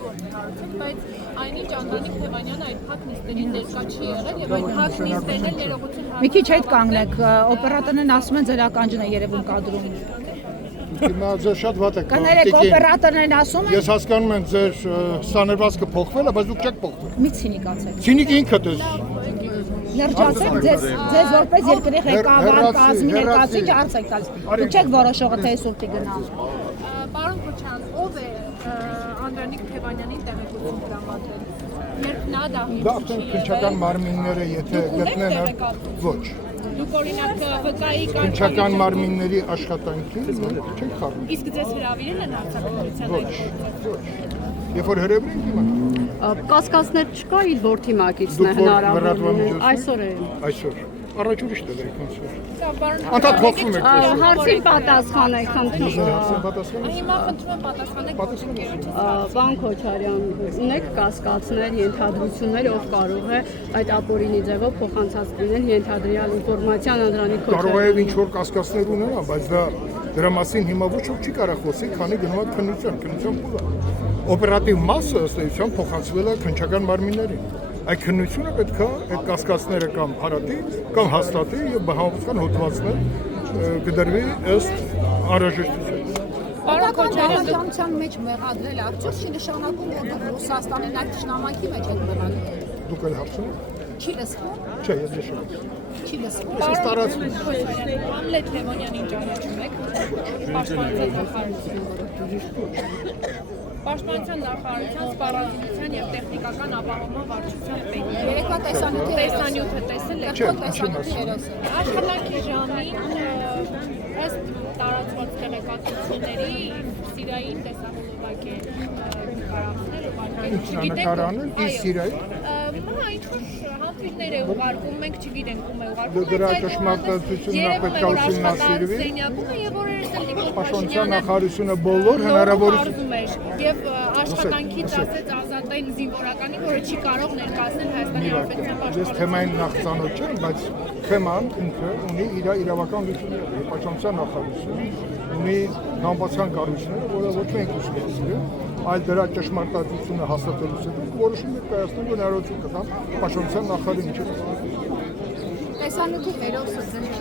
բայց այնինչ Անդրանիկ Թևանյանը այդ փակ նիստերին ներկա չի եղել եւ այդ փակ նիստերն էլ ներողություն Մի քիչ հետ կանգնեք, օպերատորներն ասում են ձեր ականջն է երևում կադրում։ Հիմա ձեր շատ վատ եք Կներեք, օպերատորներն ասում են։ Ես հասկանում եմ ձեր սաներվածքը փոխվել է, բայց դուք չեք փոխվել։ Մի ցինիկացեք։ Ցինիկ ինքդ ես։ Լրջացեք, ձեզ որպես երկրի ղեկավար կազմի ներկայացուցիչ հարց եք տալիս։ Դուք չեք որոշողը թե սուրտի գնա։ Պարոն Քոչարյան, ով է Անդրանիկ Թևանյանին տեղեկություն տրամադրել։ Երբ նա դա Դա արդեն քննչական մարմինները եթե գտնեն, ոչ։ Դուք օրինակ վկայի Քննչական մարմինների աշխատանքին չեք խառնում։ Իսկ ձեզ հրավիրել են հարցակցության Ոչ։ Երբ որ հրավիրենք հիմա։ Կասկածներ չկա իր որդի մակիցն է հնարավոր այսօր է Այսօր առաջ ուրիշ դեպք ոնց է։ Անդադ փոխվում եք։ հարցին պատասխանեք խնդրում Հիմա խնդրում եմ պատասխանեք Պարոն Քոչարյան ունեք կասկածներ ենթադրություններ ով կարող է այդ ապօրինի ձևով փոխանցած լինել ենթադրյալ ինֆորմացիան Անդրանիկ Քոչարյանի Կարող է ինչ-որ կասկածներ ունենա, բայց դրա մասին հիմա ոչ ոք չի կարող խոսել, քանի գնում է քննության փուլը։ Օպերատիվ մասը ըստ էության փոխանցվել է քննչական մարմիններին։ Այդ քննությունը պետք է այդ կասկածները կամ հարատի, կամ հաստատի եւ բահանության հոդվածներ կդրվի ըստ անհրաժեշտության։ Պարոն Քոչարյան, իշխանության մեջ մեղադրել արդյոք չի նշանակում, որ դուք Ռուսաստանին այդ ճշնամակի մեջ եք մեղադրել։ Դուք էլ հարցնում եք։ Չի լսվում։ Չէ, ես նշում եմ։ Չի լսվում։ Ես տարածում եմ։ Համլետ Թևանյանին ճանաչում եք Պաշտպանության նախարարության Պաշտպանության նախարարության սպառազինության եւ տեխնիկական ապահովման վարչության պետ։ Երեկվա տեսանյութը տեսել եք։ տեսանյութի հերոսը։ Աշխատանքի ժամին ըստ տարածված տեղեկատվությունների Սիրիայի տեսահոլովակ է նկարահանել նկարահանել Սիրիայի։ Հիմա ինչ-որ համբույրներ է ուղարկում, մենք չգիտենք ում է ուղարկում։ Դրա ճշմարտությունն պետք է ուսումնասիրվի։ Եվ օրերս էլ Պաշտպանության նախարարությունը բոլոր հնարավորություն եւ աշխատանքից ասեց ազատային զինվորականին, որը չի կարող ներկայացնել Հայաստանի Հանրապետության Ես պաշտպանության։ թեմային նախծանոթ չեմ, բայց թեման ինքը ունի իր իրավական լուծումները։ Պաշտպանության նախարարությունը ունի համապատասխան կառույցները, որը ոչ միայն ուսումնասիրել, այլ դրա ճշմարտացությունը հաստատելուց հետո որոշումներ կայացնելու հնարավորություն կտան պաշտպանության նախարարին։ Տեսանյութի հերոսը ձեզ